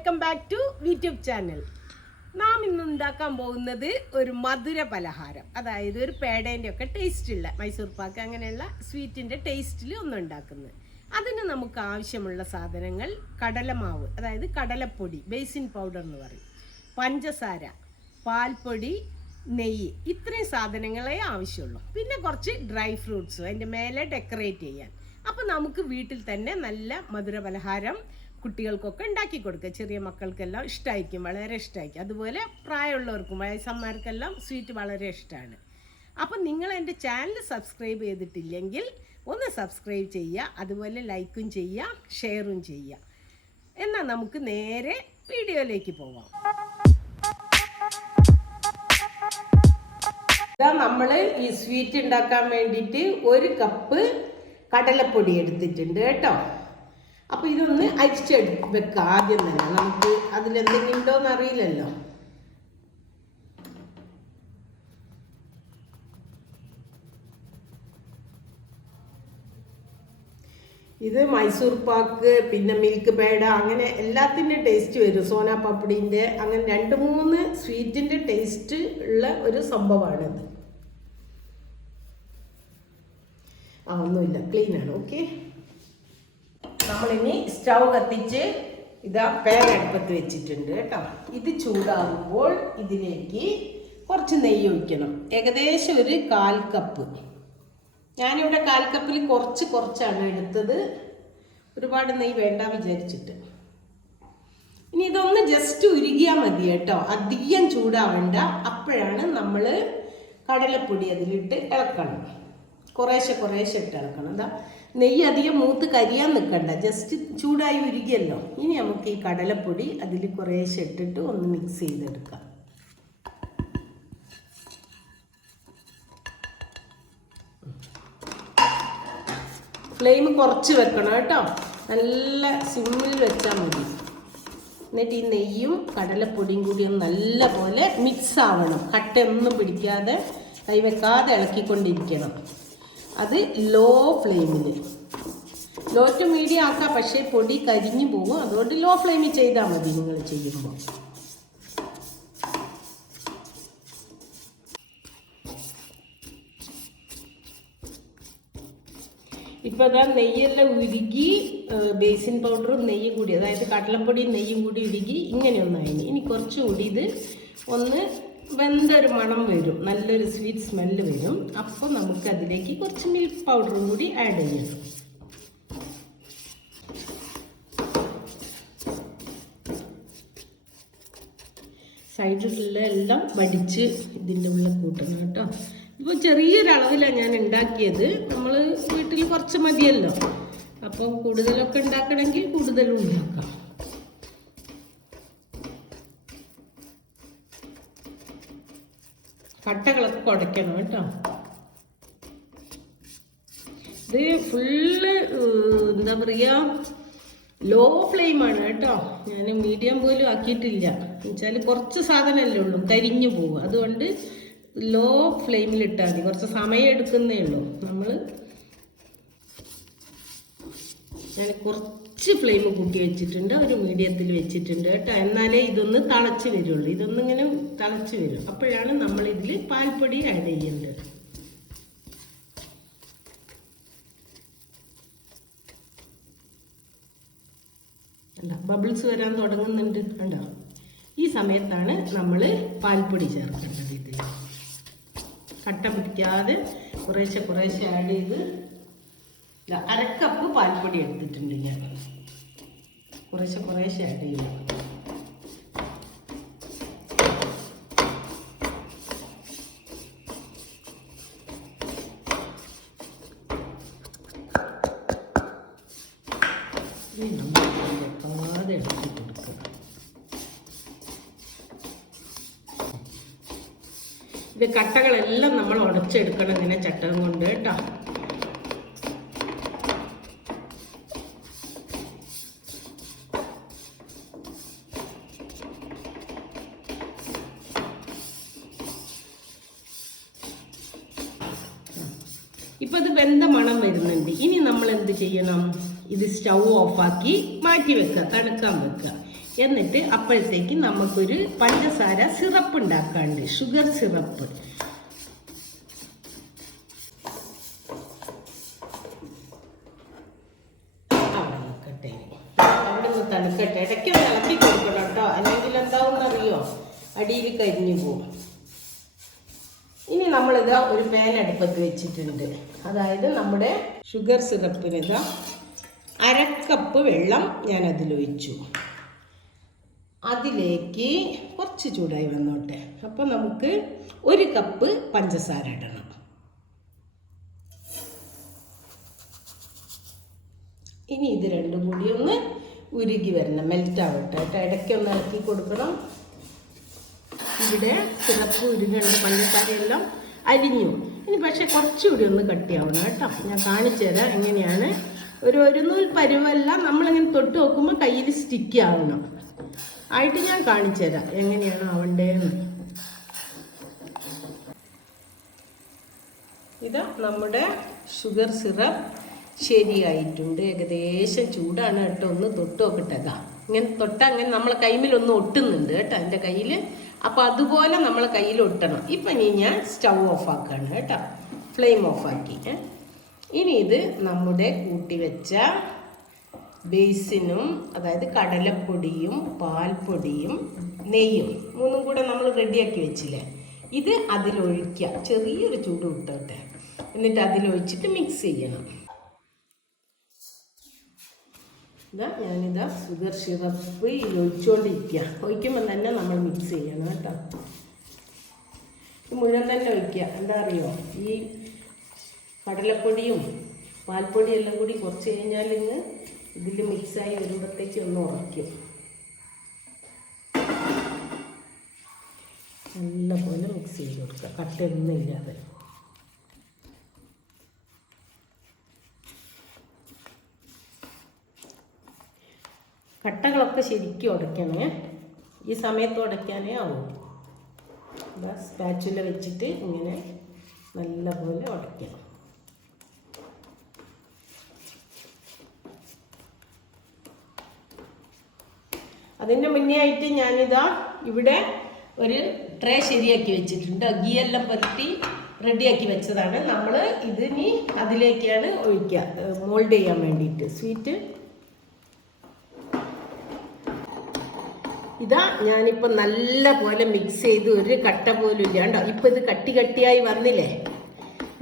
Welcome back to YouTube channel. നാം ഇന്ന് ഉണ്ടാക്കാൻ പോകുന്നത് ഒരു മധുര പലഹാരം, അതായത് ഒരു പേടേൻ്റെ ഒക്കെ ടേസ്റ്റുള്ള മൈസൂർ പാക്ക് അങ്ങനെയുള്ള സ്വീറ്റിൻ്റെ ടേസ്റ്റിൽ ഒന്ന് ഉണ്ടാക്കുന്നത്. അതിന് നമുക്ക് ആവശ്യമുള്ള സാധനങ്ങൾ കടലമാവ്, അതായത് കടലപ്പൊടി, ബേസിൻ പൗഡർ എന്ന് പറയും, പഞ്ചസാര, പാൽപ്പൊടി, നെയ്യ്, ഇത്രയും സാധനങ്ങളെ ആവശ്യമുള്ളൂ. പിന്നെ കുറച്ച് ഡ്രൈ ഫ്രൂട്ട്സും അതിൻ്റെ മേലെ ഡെക്കറേറ്റ് ചെയ്യാൻ. അപ്പോൾ നമുക്ക് വീട്ടിൽ തന്നെ നല്ല മധുര പലഹാരം കുട്ടികൾക്കൊക്കെ ഉണ്ടാക്കി കൊടുക്കുക. ചെറിയ മക്കൾക്കെല്ലാം ഇഷ്ടമായിരിക്കും, വളരെ ഇഷ്ടമായിരിക്കും. അതുപോലെ പ്രായമുള്ളവർക്കും വയസ്സന്മാർക്കെല്ലാം സ്വീറ്റ് വളരെ ഇഷ്ടമാണ്. അപ്പം നിങ്ങൾ എൻ്റെ ചാനൽ സബ്സ്ക്രൈബ് ചെയ്തിട്ടില്ലെങ്കിൽ ഒന്ന് സബ്സ്ക്രൈബ് ചെയ്യുക, അതുപോലെ ലൈക്കും ചെയ്യുക, ഷെയറും ചെയ്യുക. എന്നാൽ നമുക്ക് നേരെ വീഡിയോയിലേക്ക് പോവാം. നമ്മൾ ഈ സ്വീറ്റ് ഉണ്ടാക്കാൻ വേണ്ടിയിട്ട് 1 കപ്പ് കടലപ്പൊടി എടുത്തിട്ടുണ്ട് കേട്ടോ. അപ്പോൾ ഇതൊന്ന് അരിച്ചെടുത്ത് വെക്കാം ആദ്യം തന്നെ. നമുക്ക് അതിലെന്തെങ്കിലും ഉണ്ടോയെന്ന് അറിയില്ലല്ലോ. ഇത് മൈസൂർ പാക്ക്, പിന്നെ മിൽക്ക് പേട, അങ്ങനെ എല്ലാത്തിൻ്റെ ടേസ്റ്റ് വരും. സോനാ പപ്പടീൻ്റെ അങ്ങനെ 2-3 സ്വീറ്റിൻ്റെ ടേസ്റ്റ് ഉള്ള ഒരു സംഭവമാണിത്. ഒന്നുമില്ല, ക്ലീനാണ്. ഓക്കെ, നമ്മളിനി സ്റ്റൗ കത്തിച്ച് ഇതാ പാൻ അടുപ്പത്ത് വെച്ചിട്ടുണ്ട് കേട്ടോ. ഇത് ചൂടാകുമ്പോൾ ഇതിലേക്ക് കുറച്ച് നെയ്യ് ഒഴിക്കണം. ഏകദേശം ഒരു 1/4 കപ്പ്. ഞാനിവിടെ 1/4 കപ്പിൽ കുറച്ചാണ് എടുത്തത്. ഒരുപാട് നെയ്യ് വേണ്ട വിചാരിച്ചിട്ട്. ഇനി ഇതൊന്ന് ജസ്റ്റ് ഉരുകിയാൽ മതി കേട്ടോ, അധികം ചൂടാവണ്ട. അപ്പോഴാണ് നമ്മൾ കടലപ്പൊടി അതിലിട്ട് ഇളക്കണം. കുറേശ്ശെ ഇട്ട് ഇളക്കണം. എന്താ, നെയ്യ് അധികം മൂത്ത് കരിയാൻ നിൽക്കണ്ട, ജസ്റ്റ് ചൂടായി ഉരുകിയല്ലോ. ഇനി നമുക്ക് ഈ കടലപ്പൊടി അതിൽ കുറേശ്ശെ ഇട്ടിട്ട് ഒന്ന് മിക്സ് ചെയ്തെടുക്കാം. ഫ്ലെയിം കുറച്ച് വെക്കണം കേട്ടോ, നല്ല സിമ്മിൽ വെച്ചാൽ മതി. എന്നിട്ട് ഈ നെയ്യും കടലപ്പൊടിയും കൂടി ഒന്ന് നല്ല പോലെ മിക്സ് ആവണം. കട്ടയൊന്നും പിടിക്കാതെ കൈവെക്കാതെ ഇളക്കിക്കൊണ്ടിരിക്കണം. അത് ലോ ഫ്ലെയിമിൽ, ലോ ടു മീഡിയം ആക്കാം. പക്ഷേ പൊടി കരിഞ്ഞു പോകും, അതുകൊണ്ട് ലോ ഫ്ലെയിമിൽ ചെയ്താൽ മതി നിങ്ങൾ ചെയ്യുമ്പോൾ. ഇപ്പോൾ അതാ നെയ്യെല്ലാം ഉരുകി, ബേസിൻ പൗഡറും നെയ്യും കൂടി, അതായത് കടലപ്പൊടിയും നെയ്യും കൂടി ഉരുകി ഇങ്ങനെയൊന്നായിന്. ഇനി കുറച്ചുകൂടി ഇത് ഒന്ന് വെന്തൊരു മണം വരും, നല്ലൊരു സ്വീറ്റ് സ്മെല്ല് വരും. അപ്പോൾ നമുക്ക് അതിലേക്ക് കുറച്ച് മിൽക്ക് പൗഡറും കൂടി ആഡ് ചെയ്യണം. സൈഡിലുള്ള എല്ലാം വടിച്ച് ഇതിൻ്റെ ഉള്ളിൽ കൂട്ടണം കേട്ടോ. ഇപ്പോൾ ചെറിയൊരളവിലാണ് ഞാൻ ഉണ്ടാക്കിയത്. നമ്മൾ വീട്ടിൽ കുറച്ച് മതിയല്ലോ, അപ്പോൾ കൂടുതലൊക്കെ ഉണ്ടാക്കണമെങ്കിൽ കൂടുതലും ഉണ്ടാക്കാം. കട്ടകളൊക്കെ കുടയ്ക്കണം കേട്ടോ. ഇത് ഫുള്ള് എന്താ പറയുക, ലോ ഫ്ലെയിമാണ് കേട്ടോ. ഞാൻ മീഡിയം പോലും ആക്കിയിട്ടില്ല. എന്നുവെച്ചാൽ കുറച്ച് സാധനമല്ലേ ഉള്ളൂ, കരിഞ്ഞു പോകും. അതുകൊണ്ട് ലോ ഫ്ലെയിമിലിട്ടാൽ മതി. കുറച്ച് സമയം എടുക്കുന്നേ ഉള്ളൂ. ഞാൻ കുറച്ച് ഫ്ലെയിം കൂട്ടി വെച്ചിട്ടുണ്ട്, ഒരു മീഡിയത്തിൽ വെച്ചിട്ടുണ്ട് കേട്ടോ. എന്നാലേ ഇതൊന്ന് തിളച്ച് വരുള്ളൂ. ഇതൊന്നിങ്ങനെ തിളച്ച് വരും. അപ്പോഴാണ് നമ്മളിതിൽ പാൽപ്പൊടി ആഡ് ചെയ്യേണ്ടത്. കണ്ടോ, ബബിൾസ് വരാൻ തുടങ്ങുന്നുണ്ട് കണ്ടോ. ഈ സമയത്താണ് നമ്മൾ പാൽപ്പൊടി ചേർക്കേണ്ടത്. ഇതിൽ കട്ട പിടിക്കാതെ കുറേശ്ശെ ആഡ് ചെയ്ത് 1/2 കപ്പ് പാൽപ്പൊടി എടുത്തിട്ടുണ്ട് ഞാൻ. കുറേശ്ശെ ആഡ് ചെയ്യും. വെക്കാതെ ഇളക്കി കൊടുക്കുക. ഇത് കട്ടകളെല്ലാം നമ്മൾ ഉടച്ചെടുക്കണം ഇങ്ങനെ ചട്ടകം കൊണ്ട് കേട്ടോ. ഇപ്പോൾ ഇത് വെന്ത മണം വരുന്നുണ്ട്. ഇനി നമ്മൾ എന്ത് ചെയ്യണം, ഇത് സ്റ്റൗ ഓഫാക്കി മാറ്റി വെക്കുക, തണുക്കാൻ വെക്കുക. എന്നിട്ട് അപ്പോഴത്തേക്ക് നമുക്കൊരു പഞ്ചസാര സിറപ്പ് ഉണ്ടാക്കാണ്ട്, ഷുഗർ സിറപ്പ്. അവിടെ നിന്ന് തണുക്കട്ടെ. ഇടയ്ക്ക് ഇളക്കി കൊടുക്കണം കേട്ടോ, അല്ലെങ്കിൽ എന്താവുമെന്നറിയോ, അടിയിൽ കരിഞ്ഞു പോകും. ഇനി നമ്മളിതാ ഒരു പാൻ അടുപ്പത്ത് വെച്ചിട്ടുണ്ട്. അതായത് നമ്മുടെ ഷുഗർ സിറപ്പിന് ഇതാ 1/2 കപ്പ് വെള്ളം ഞാൻ അതിലൊഴിച്ചു. അതിലേക്ക് കുറച്ച് ചൂടായി വന്നോട്ടെ. അപ്പോൾ നമുക്ക് 1 കപ്പ് പഞ്ചസാര ഇടണം. ഇനി ഇത് രണ്ടും കൂടി ഒന്ന് ഉരുകി വരണം, മെൽറ്റാവട്ടെ കേട്ടോ. ഇടയ്ക്കൊന്ന് ഇളക്കി കൊടുക്കണം. ഇവിടെ സിറപ്പ് ഉരുകേണ്ട, പഞ്ചസാരയെല്ലാം അരിഞ്ഞു. ഇനി പക്ഷെ കുറച്ചുകൂടി ഒന്ന് കട്ടിയാവണം കേട്ടോ. ഞാൻ കാണിച്ചു തരാം എങ്ങനെയാണ്. ഒരു നൂൽ പരുവല്ല, നമ്മളിങ്ങനെ തൊട്ട് നോക്കുമ്പോൾ കയ്യിൽ സ്റ്റിക്ക് ആവണം. ആയിട്ട് ഞാൻ കാണിച്ചു തരാം എങ്ങനെയാണ് ആവണ്ടേന്ന്. ഇതാ നമ്മുടെ ഷുഗർ സിറപ്പ് ശരിയായിട്ടുണ്ട്. ഏകദേശം ചൂടാണ് കേട്ടോ. ഒന്ന് തൊട്ട് നോക്കട്ടെ. ഇങ്ങനെ തൊട്ടാൽ അങ്ങനെ നമ്മളെ കൈമിലൊന്നും ഒട്ടുന്നുണ്ട് കേട്ടോ, എൻ്റെ കയ്യിൽ. അപ്പോൾ അതുപോലെ നമ്മളെ കയ്യിൽ ഒട്ടണം. ഇപ്പം ഇനി ഞാൻ സ്റ്റൗ ഓഫാക്കാണ് കേട്ടോ, ഫ്ലെയിം ഓഫാക്കി. ഇനി ഇത് നമ്മുടെ കൂട്ടി വെച്ച ബേസിനും, അതായത് കടലപ്പൊടിയും പാൽപ്പൊടിയും നെയ്യും 3ഉം കൂടെ നമ്മൾ റെഡിയാക്കി വെച്ചില്ലേ, ഇത് അതിലൊഴിക്കുക. ചെറിയൊരു ചൂട് വിട്ടോട്ടെ. എന്നിട്ട് അതിലൊഴിച്ചിട്ട് മിക്സ് ചെയ്യണം. ഇതാ ഞാനിതാ ഷുഗർ സിറപ്പ് ഒഴിച്ചുകൊണ്ടിരിക്കുക. ഒഴിക്കുമ്പോൾ തന്നെ നമ്മൾ മിക്സ് ചെയ്യണം കേട്ടോ. മുഴുവൻ തന്നെ ഒഴിക്കുക. എന്താ അറിയോ, ഈ കടലപ്പൊടിയും പാൽപ്പൊടിയും എല്ലാം കൂടി കുറച്ച് കഴിഞ്ഞാൽ ഇങ്ങ് ഇതിൽ മിക്സായി വരുമ്പോഴത്തേക്ക് ഒന്ന് ഉറയ്ക്കും. നല്ലപോലെ മിക്സ് ചെയ്ത് കൊടുക്കുക, കട്ടയൊന്നും ഇല്ലാതെ. കട്ടകളൊക്കെ ശരിക്കും ഉടയ്ക്കണേ. ഈ സമയത്ത് ഉടയ്ക്കാനേ ആവും. സ്പാച്ചുല വെച്ചിട്ട് ഇങ്ങനെ നല്ലപോലെ ഉടയ്ക്കണം. അതിൻ്റെ മുന്നേ ആയിട്ട് ഞാനിതാ ഇവിടെ ഒരു ട്രേ ശരിയാക്കി വെച്ചിട്ടുണ്ട്. ഗീയെല്ലാം പുരട്ടി റെഡിയാക്കി വെച്ചതാണ്. നമ്മൾ ഇതിനി അതിലേക്കാണ് ഒഴിക്കുക, മോൾഡ് ചെയ്യാൻ വേണ്ടിയിട്ട് സ്വീറ്റ്. ഇതാ ഞാനിപ്പോൾ നല്ല പോലെ മിക്സ് ചെയ്ത് ഒരു കട്ട പോലും ഇല്ല കേട്ടോ. ഇപ്പോൾ ഇത് കട്ടിയായി വന്നില്ലേ.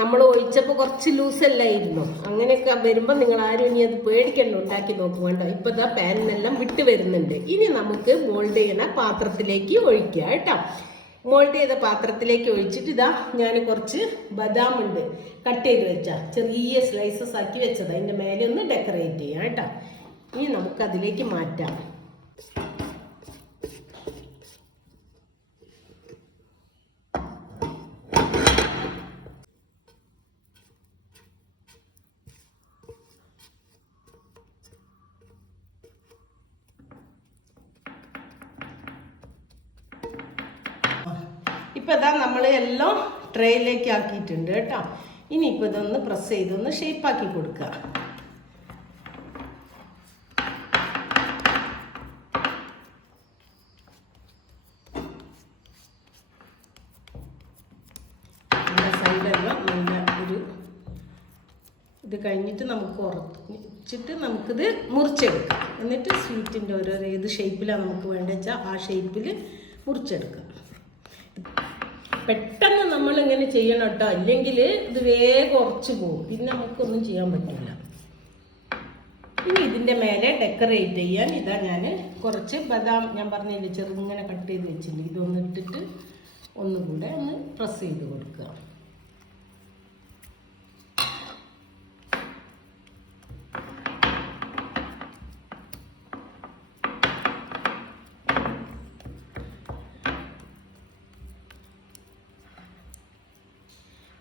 നമ്മൾ ഒഴിച്ചപ്പോൾ കുറച്ച് ലൂസല്ലായിരുന്നു. അങ്ങനെയൊക്കെ വരുമ്പോൾ നിങ്ങൾ ആരും ഇനി അത് പേടിക്കണ്ട, ഉണ്ടാക്കി നോക്കും വേണ്ട. ഇപ്പോൾ ഇതാ പാനിനെല്ലാം വിട്ട് വരുന്നുണ്ട്. ഇനി നമുക്ക് മോൾഡ് ചെയ്യണ പാത്രത്തിലേക്ക് ഒഴിക്കുക കേട്ടോ. മോൾഡ് ചെയ്ത പാത്രത്തിലേക്ക് ഒഴിച്ചിട്ട് ഇതാ ഞാൻ കുറച്ച് ബദാം ഉണ്ട് കട്ട് ചെയ്ത് വെച്ചാൽ, ചെറിയ സ്ലൈസസ് ആക്കി വെച്ചത്. അതിൻ്റെ മേലെ ഒന്ന് ഡെക്കറേറ്റ് ചെയ്യാം കേട്ടോ. ഇനി നമുക്കതിലേക്ക് മാറ്റാം. ഇപ്പോൾ ഇതാ നമ്മൾ എല്ലാം ട്രേയിലേക്ക് ആക്കിയിട്ടുണ്ട് കേട്ടോ. ഇനിയിപ്പോൾ ഇതൊന്ന് പ്രസ് ചെയ്തൊന്ന് ഷേപ്പാക്കി കൊടുക്കുക. സൈഡെല്ലാം നല്ല ഒരു ഇത് കഴിഞ്ഞിട്ട് നമുക്ക് ഉറച്ചിട്ട് നമുക്കിത് മുറിച്ചെടുക്കാം. എന്നിട്ട് സ്വീറ്റിൻ്റെ ഓരോരോ ഏത് ഷേപ്പിലാണ് നമുക്ക് വേണ്ടത് വെച്ചാൽ ആ ഷേപ്പിൽ മുറിച്ചെടുക്കാം. പെട്ടെന്ന് നമ്മളിങ്ങനെ ചെയ്യണം കേട്ടോ, അല്ലെങ്കിൽ ഇത് വേഗം ഉറച്ചു പോകും. പിന്നെ നമുക്കൊന്നും ചെയ്യാൻ പറ്റില്ല. ഇനി ഇതിൻ്റെ മേലെ ഡെക്കറേറ്റ് ചെയ്യാൻ ഇതാ ഞാൻ കുറച്ച് ബദാം, ഞാൻ പറഞ്ഞില്ലേ ചെറുങ്ങനെ കട്ട് ചെയ്ത് വെച്ചിട്ടുണ്ട്, ഇതൊന്ന് ഇട്ടിട്ട് ഒന്നുകൂടെ ഒന്ന് പ്രസ് ചെയ്ത് കൊടുക്കുക.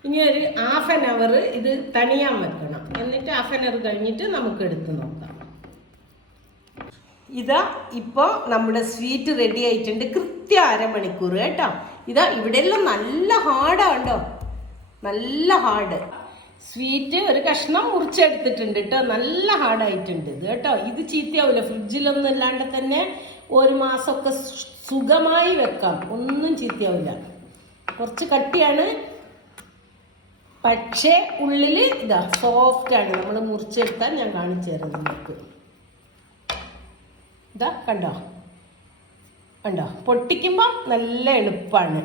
ഇനി ഒരു 1/2 hour ഇത് തണിയാൻ വെക്കണം. എന്നിട്ട് 1/2 hour കഴിഞ്ഞിട്ട് നമുക്ക് എടുത്ത് നോക്കാം. ഇതാ ഇപ്പോൾ നമ്മുടെ സ്വീറ്റ് റെഡി ആയിട്ടുണ്ട്. കൃത്യം 1/2 മണിക്കൂർ കേട്ടോ. ഇതാ ഇവിടെയെല്ലാം നല്ല ഹാർഡാണ് കേട്ടോ, നല്ല ഹാർഡ്. സ്വീറ്റ് ഒരു കഷ്ണം മുറിച്ചെടുത്തിട്ടുണ്ട് കേട്ടോ. നല്ല ഹാർഡായിട്ടുണ്ട് ഇത് കേട്ടോ. ഇത് ചീത്തയാവില്ല, ഫ്രിഡ്ജിലൊന്നും ഇല്ലാണ്ട് തന്നെ 1 മാസമൊക്കെ സുഖമായി വെക്കാം, ഒന്നും ചീത്തയാവില്ല. കുറച്ച് കട്ടിയാണ്, പക്ഷേ ഉള്ളിൽ ഇതാ സോഫ്റ്റാണ്. നമ്മൾ മുറിച്ചെടുത്താൽ ഞാൻ കാണിച്ചു തരാം നിങ്ങൾക്ക്. ഇതാ കണ്ടോ കണ്ടോ, പൊട്ടിക്കുമ്പം നല്ല എളുപ്പമാണ്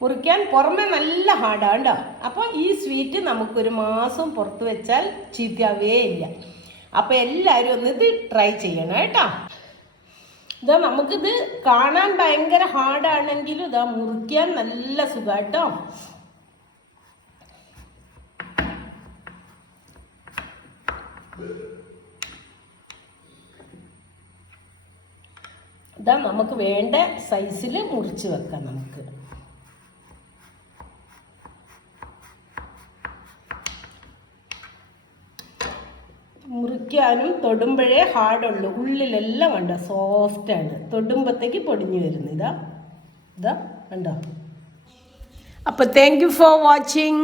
മുറിക്കാൻ, പുറമെ നല്ല ഹാർഡാണ് കേട്ടോ. അപ്പോൾ ഈ സ്വീറ്റ് നമുക്കൊരു മാസം പുറത്ത് വെച്ചാൽ ചീത്തയാവേ ഇല്ല. അപ്പോൾ എല്ലാവരും ഒന്ന് ഇത് ട്രൈ ചെയ്യണം കേട്ടോ. ഇതാ നമുക്കിത് കാണാൻ ഭയങ്കര ഹാർഡാണെങ്കിലും ഇതാ മുറിക്കാൻ നല്ല സുഖം കേട്ടോ. ഇതാ നമുക്ക് വേണ്ട സൈസിൽ മുറിച്ച് വെക്കാം. നമുക്ക് മുറിക്കാനും തൊടുമ്പോഴേ ഹാർഡുള്ളൂ, ഉള്ളിലെല്ലാം കണ്ടോ സോഫ്റ്റാണ്, തൊടുമ്പത്തേക്ക് പൊടിഞ്ഞു വരുന്നു. ഇതാ ഇതാ കണ്ടോ. അപ്പോൾ താങ്ക് യു ഫോർ വാച്ചിങ്.